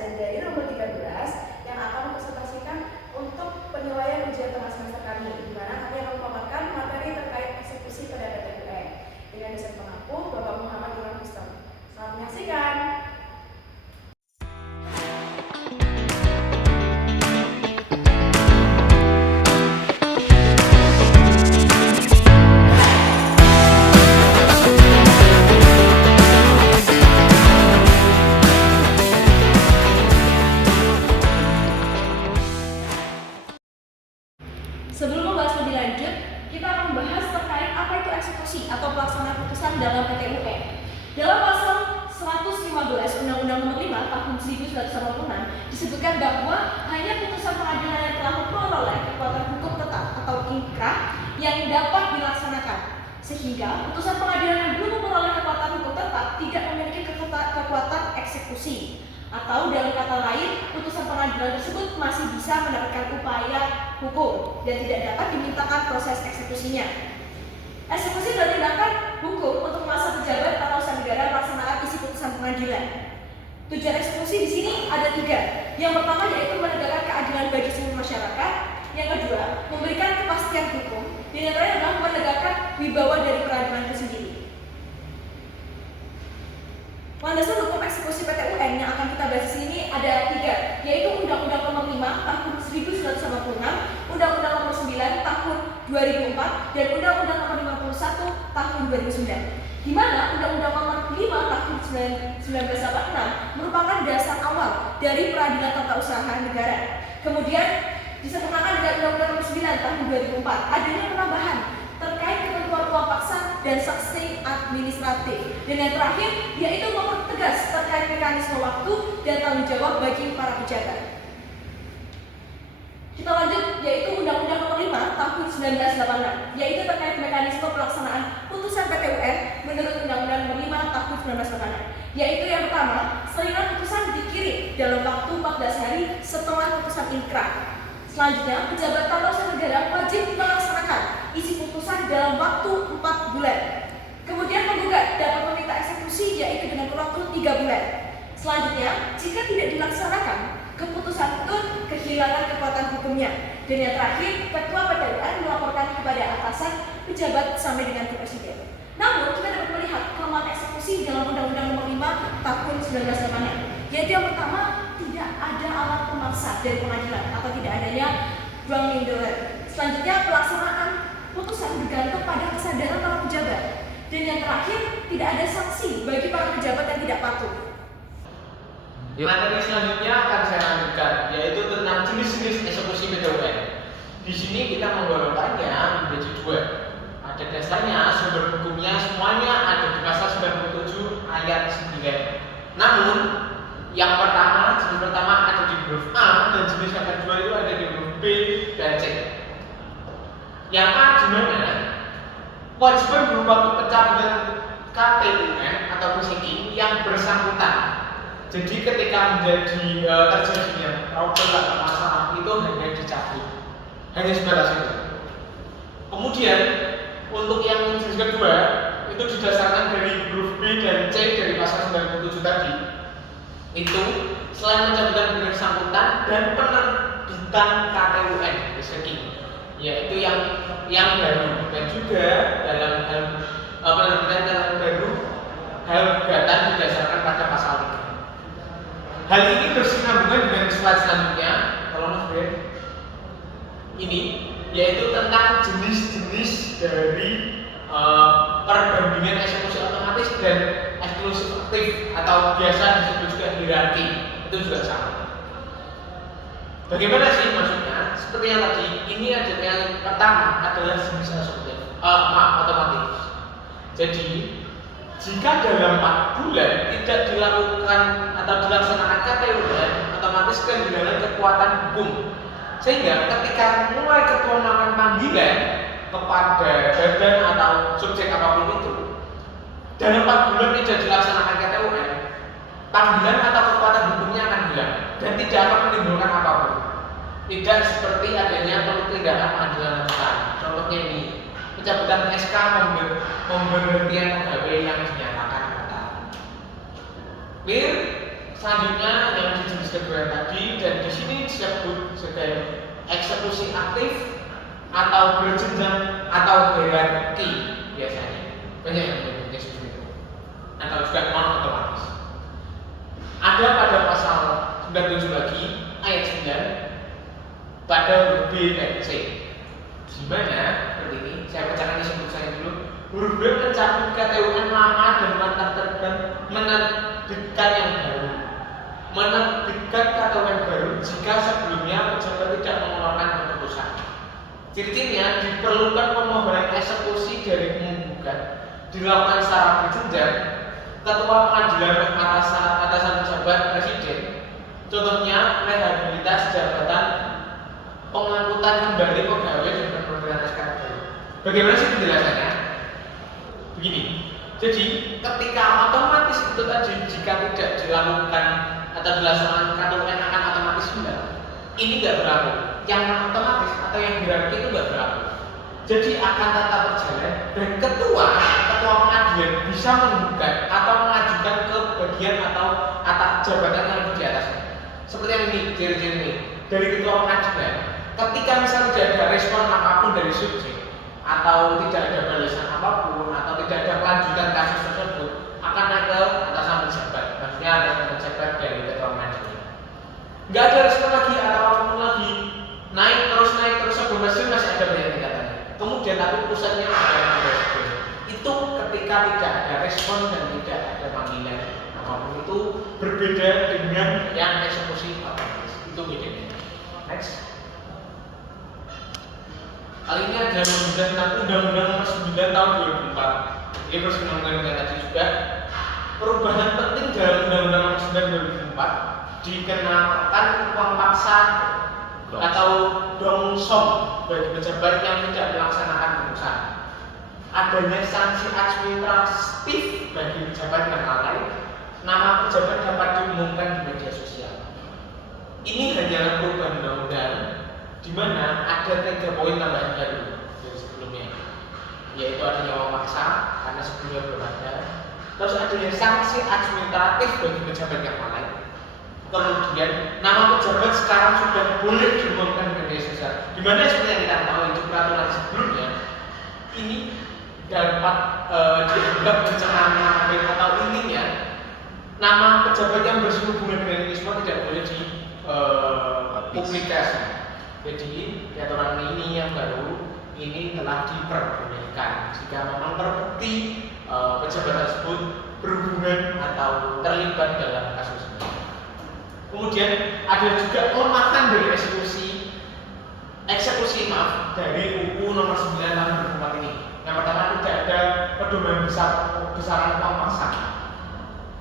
dan dari nomor 13 yang akan mempresentasikan untuk penilaian ujian tengah semester kami, di mana kami akan memaparkan materi terkait eksekusi pada PTUN dengan dosen pengampu Bapak Muhammad Imam Kustom. Selamat menyaksikan. Sebelum membahas lebih lanjut, kita akan membahas terkait apa itu eksekusi atau pelaksanaan putusan dalam PTUN. Dalam pasal 115 Undang-Undang Nomor 5 Tahun 1986 disebutkan bahwa hanya putusan pengadilan yang telah memperoleh kekuatan hukum tetap atau inkrah yang dapat dilaksanakan. Sehingga putusan pengadilan yang belum memperoleh kekuatan hukum tetap tidak memiliki kekuatan eksekusi. Atau dalam kata lain, putusan pengadilan tersebut masih bisa mendapatkan upaya hukum dan tidak dapat dimintakan proses eksekusinya. Eksekusi adalah tindakan hukum untuk masa pejabat atau usaha negara melaksanakan isi putusan pengadilan. Tujuan eksekusi di sini ada 3. Yang pertama yaitu menegakkan keadilan bagi seluruh masyarakat. Yang kedua, memberikan kepastian hukum. Dan yang terakhir adalah menegakkan wibawa dari peradilan itu sendiri. Landasan hukum eksekusi PTUN yang akan kita bahas di sini ada 3, yaitu Undang-Undang Nomor 5 Tahun 1986, Undang-Undang Nomor 9 Tahun 2004, dan Undang-Undang Nomor 51 Tahun 2009. Di mana Undang-Undang Nomor 5 Tahun 1986 merupakan dasar awal dari peradilan tata usaha negara. Kemudian disempurnakan dengan Undang-Undang Nomor 9 Tahun 2004, adanya penambahan terkait ketentuan uang paksa dan sanksi administratif. Dan yang terakhir yaitu mempertegas terkait mekanisme waktu dan tanggung jawab bagi para pejabat. Kita lanjut yaitu Undang-Undang Nomor 5 Tahun 1986, yaitu terkait mekanisme pelaksanaan putusan PTUN menurut Undang-Undang Nomor 5 Tahun 1986. Yaitu yang pertama, salinan putusan dikirim dalam waktu 14 hari setelah putusan inkrah. Selanjutnya, pejabat tata usaha negara wajib melaksanakan isi putusan dalam waktu 4 bulan. Kemudian penggugat dapat meminta eksekusi yaitu dengan waktu 3 bulan. Selanjutnya, jika tidak dilaksanakan, keputusan itu kehilangan kekuatan hukumnya. Dan yang terakhir, ketua PTUN melaporkan kepada atasan pejabat sampai dengan ke presiden. Namun, kita dapat melihat kelemahan eksekusi dalam Undang-Undang Nomor 5 Tahun 1986, yaitu yang pertama, tidak ada alat pemaksa dari pengadilan atau tidak adanya wronging dollar. Selanjutnya, pelaksanaan putusan bergantung pada kesadaran para pejabat. Dan yang terakhir, tidak ada sanksi bagi para pejabat yang tidak patuh. Materi selanjutnya akan saya lanjutkan, yaitu tentang jenis-jenis eksekusi PTUN. Di sini kita menggolongkannya menjadi 2. Pada dasarnya sumber hukumnya semuanya ada di pasal 97 ayat 9. Namun yang pertama, jenis pertama ada di huruf A dan jenis yang kedua itu ada di huruf B dan C. Yang A di mana? Kewajiban berupa pencabutan KTUN atau proseking yang bersangkutan. Jadi ketika terjadinya problem atau masalah itu hanya dicabut, hanya sebatas itu. Kemudian untuk yang jenis kedua itu didasarkan dari huruf B dan C dari pasal 97 tadi. Itu selain pencabutan bersangkutan dan penerbitan KTUN proseking, yaitu yang baru, dan juga dalam hal penerbitan KTUN baru hal gugatan didasarkan pada pasal 3. Hal ini bersinambungan dengan slide selanjutnya, kalau Mas Brian, ini yaitu tentang jenis-jenis dari perbandingan eksekusi otomatis dan eksklusif aktif atau biasa disebut juga hierarki. Itu juga sama. Bagaimana sih maksudnya? Seperti yang tadi, ini ada yang pertama adalah jenis eksekutif, otomatis. Jadi jika dalam 4 bulan tidak dilakukan atau dilaksanakan KTUN, otomatis kehilangan kekuatan hukum. Sehingga ketika mulai ketua melakukan panggilan kepada badan atau subjek apapun itu, dalam 4 bulan tidak dilaksanakan KTUN, panggilan atau kekuatan hukumnya akan hilang dan tidak akan menimbulkan apapun. Tidak seperti adanya tindakan pengadilan lanjutan. Contohnya ini, pencabutan SK pemberhentian pegawai yang dinyatakan batal. Clear? Selanjutnya yang jenis kedua tadi, dan di sini disebut sebagai eksekusi aktif atau berjenjang atau hierarki biasanya. Banyak yang menyebutnya seperti itu. Atau juga non otomatis. Ada pada pasal 97 lagi ayat 9 pada huruf B dan C. Di mana seperti ini, saya bacakan di sebut saya dulu. Huruf B mencabut KTUN lama dan menerbitkan yang baru. Menerbitkan KTUN baru jika sebelumnya pejabat tidak mengeluarkan keputusan. Ciri-cirinya diperlukan pemohonan eksekusi dari penggugat, dilakukan secara berjenjang. Ketua pengadilan atasan pejabat presiden, contohnya rehabilitas jabatan, pengangkutan kembali pegawai dan penurunan SKD. Bagaimana sih penjelasannya? Begini, jadi ketika otomatis itu tadi jika tidak dilakukan atau dilaksanakan KTUN akan otomatis hilang. Ini nggak berlaku. Yang otomatis atau yang hierarki itu nggak berlaku. Jadi akan tetap berjalan dan ketua pengadilan bisa menggugat atau mengajukan ke bagian atau atas jabatan yang lebih di atasnya. Seperti yang ini, ciri-ciri ini dari ketua pengadilan. Ketika misalnya tidak ada respon apapun dari subjek atau tidak ada balasan apapun atau tidak ada kelanjutan kasus tersebut, akan naik ke atasan pejabat. Maksudnya atasan pejabat dari ketua pengadilan. Nggak ada respon lagi atau apapun lagi, naik terus sebelum hasil masih ada banyak tingkatannya. Kemudian tapi pusatnya ada respon. Itu ketika tidak ada respon dan tidak ada panggilan apapun, itu berbeda dengan yang eksekusi otomatis. Itu bedanya. Next. Kali ini ada membahas tentang Undang-Undang Nomor 9 Tahun 2004. Ini bersinggungan dengan tadi juga. Perubahan penting dalam Undang-Undang Nomor 9 2004 dikenakan uang paksa atau dongsong bagi pejabat yang tidak melaksanakan putusan. Adanya sanksi administratif bagi pejabat yang lalai. Nama pejabat dapat diumumkan di media sosial. Ini hanyalah perubahan undang-undang di mana ada 3 poin tambahan baru dari sebelumnya, yaitu adanya uang paksa karena sebelumnya belum ada. Terus adanya sanksi administratif bagi pejabat yang lalai. Kemudian nama pejabat sekarang sudah boleh diumumkan di media sosial. Di mana seperti yang kita tahu itu peraturan sebelumnya ini dapat dianggap pencemaran atau intinya nama pejabat yang bersinggungan dengan ini semua tidak boleh dipublikasi. Jadi peraturan ini yang baru ini telah diperbolehkan jika memang terbukti pejabat tersebut berhubungan atau terlibat dalam kasus ini. Kemudian ada juga kelemahan dari eksekusi dari UU Nomor 9 Tahun 2004 ini. Yang pertama, tidak ada pedoman besaran uang paksa.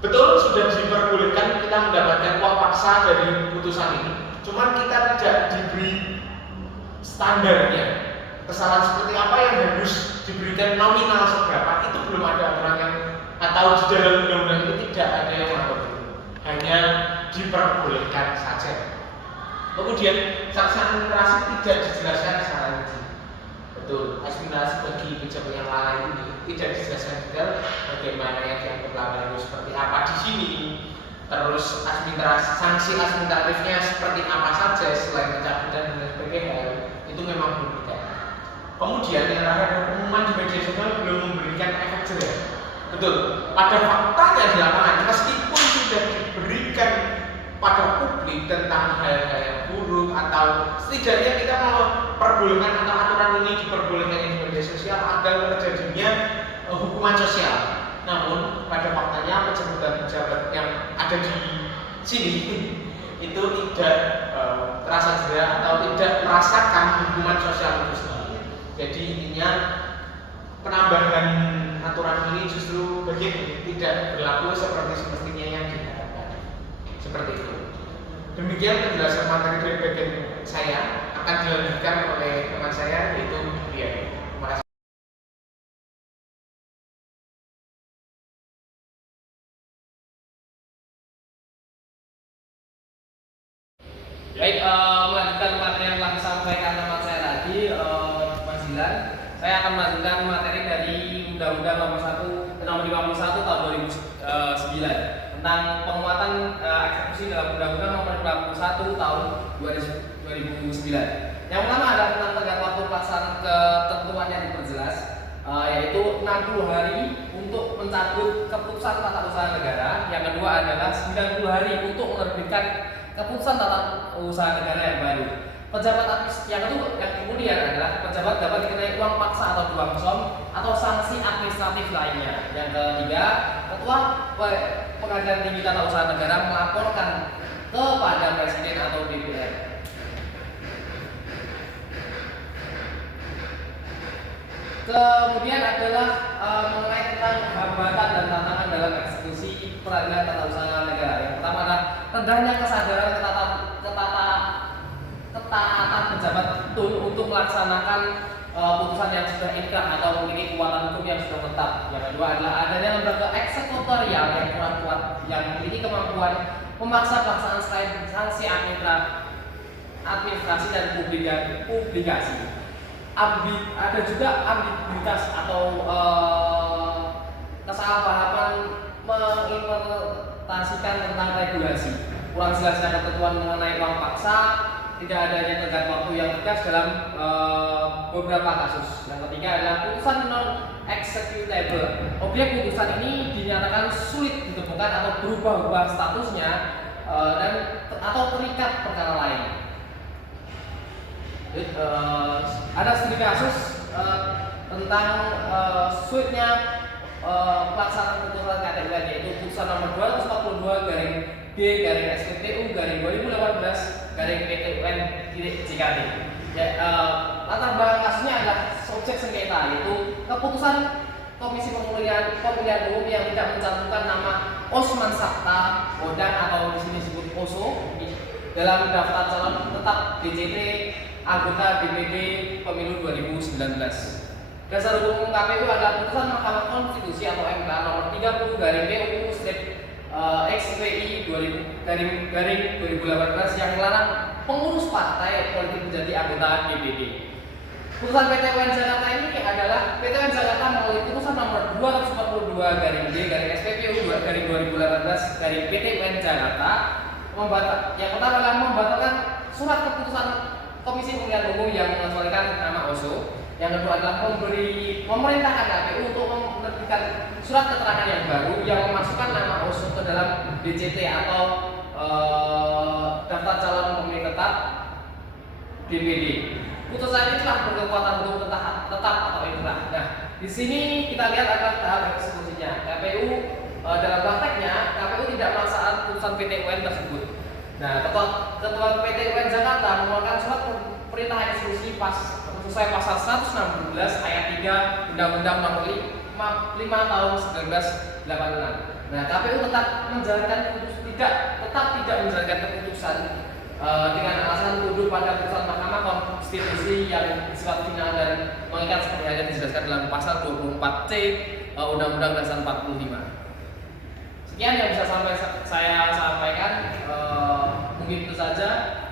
Betul sudah diperbolehkan kita mendapatkan uang paksa dari putusan ini, cuman kita tidak diberi standarnya. Kesalahan seperti apa yang harus diberikan nominal seberapa itu belum ada aturan yang atau di dalam undang-undang itu tidak ada yang mengatur itu. Hanya diperbolehkan saja. Kemudian sanksi administrasi tidak dijelaskan secara rinci. Betul, administrasi bagi pejabat yang lalai ini tidak dijelaskan detail bagaimana yang dianggap lalai itu seperti apa di sini. Terus sanksi administratifnya seperti apa saja selain pencabutan dan sebagainya itu memang belum detail. Kemudian yang terakhir, pengumuman di media sosial belum memberikan efek jerah. Betul, pada faktanya di lapangan meskipun sudah diberikan pada publik tentang hal-hal yang buruk atau setidaknya kita mau perbolehkan atau aturan ini diperbolehkan di media sosial agar terjadinya hukuman sosial. Namun pada faktanya pejabat yang ada di sini itu tidak terasa jerah atau tidak merasakan hukuman sosial itu sendiri. Jadi intinya penambahan aturan ini justru begini tidak berlaku seperti semestinya yang diharapkan. Seperti itu. Demikian penjelasan materi dari bagian saya, akan dilanjutkan oleh teman saya yaitu Brian. Terima kasih. Baik, melanjutkan materi yang telah disampaikan teman saya tadi, Mas Dilan. Saya akan melanjutkan materi dari Undang-Undang Nomor 51 Tahun 2009 tentang penguatan eksekusi dalam Undang-Undang Nomor 21 tahun 2009. Yang pertama adalah tentang tenggat waktu pelaksanaan ketentuan yang diperjelas, yaitu 60 hari untuk mencabut keputusan tata usaha negara. Yang kedua adalah 90 hari untuk menerbitkan keputusan tata usaha negara yang baru. Yang kemudian adalah pejabat dapat dikenai uang paksa atau uang som atau sanksi administratif lainnya. Yang ketiga, ketua pengadilan tinggi tata usaha negara melaporkan kepada presiden atau DPR. Kemudian adalah mengenai tentang hambatan dan tantangan dalam eksekusi peradilan tata usaha negara. Yang pertama adalah rendahnya kesadaran ketaatan pejabat untuk melaksanakan putusan yang sudah inkrah atau memiliki kekuatan hukum yang sudah tetap. Yang kedua adalah adanya lembaga eksekutorial yang kurang kuat yang memiliki kemampuan memaksa pelaksanaan selain sanksi administrasi dan publikasi. Ada juga ambiguitas atau kesalahpahaman mengimplementasikan tentang regulasi, kurang jelasnya ketentuan mengenai uang paksa, tidak adanya tenggat waktu yang tegas dalam beberapa kasus. Yang ketiga adalah putusan non executable. Objek putusan ini dinyatakan sulit ditemukan atau berubah-ubah statusnya atau terikat perkara lain. Ada studi kasus tentang sulitnya pelaksanaan putusan KTUN, yaitu putusan nomor 240/SPPU/2018/PTUN-JKT. Latar belakang kasusnya adalah subjek sengketa, yaitu keputusan Komisi Pemilihan Umum yang tidak mencantumkan nama Osman Sabta Odang atau di sini disebut OSO dalam daftar calon tetap DJT anggota DPD Pemilu 2019. Dasar hukum KPU adalah putusan Mahkamah Konstitusi atau MK nomor 30/PUU/XPI 2018 yang melarang pengurus partai politik menjadi anggota DPD. Putusan PT UN Jakarta ini adalah PT UN Jakarta melalui putusan nomor 242/D/SPPU/2018/PT UN Jakarta yang pertama adalah membatalkan surat keputusan Komisi Pemilihan Umum yang mengecualikan nama OSO. Yang kedua adalah memerintahkan KPU untuk menerbitkan surat keterangan yang baru yang memasukkan nama OSO ke dalam DCT atau daftar calon pemilih tetap DPD. Putusan ini telah berkekuatan hukum tetap atau inkrah. Nah, di sini kita lihat adalah tahap eksekusinya. KPU dalam prakteknya KPU tidak melaksanakan putusan PT UN tersebut. Nah, Ketua PT UN Jakarta mengeluarkan surat perintah eksekusi sesuai pasal 116 ayat 3 Undang-Undang Nomor 5 Tahun 1986. Nah, KPU tetap tidak menjalankan keputusan dengan alasan tunduk pada putusan Mahkamah Konstitusi yang bersifat final dan mengikat seperti yang dijelaskan dalam pasal 24C Undang-Undang Dasar 45. Sekian yang bisa saya sampaikan, mungkin itu saja.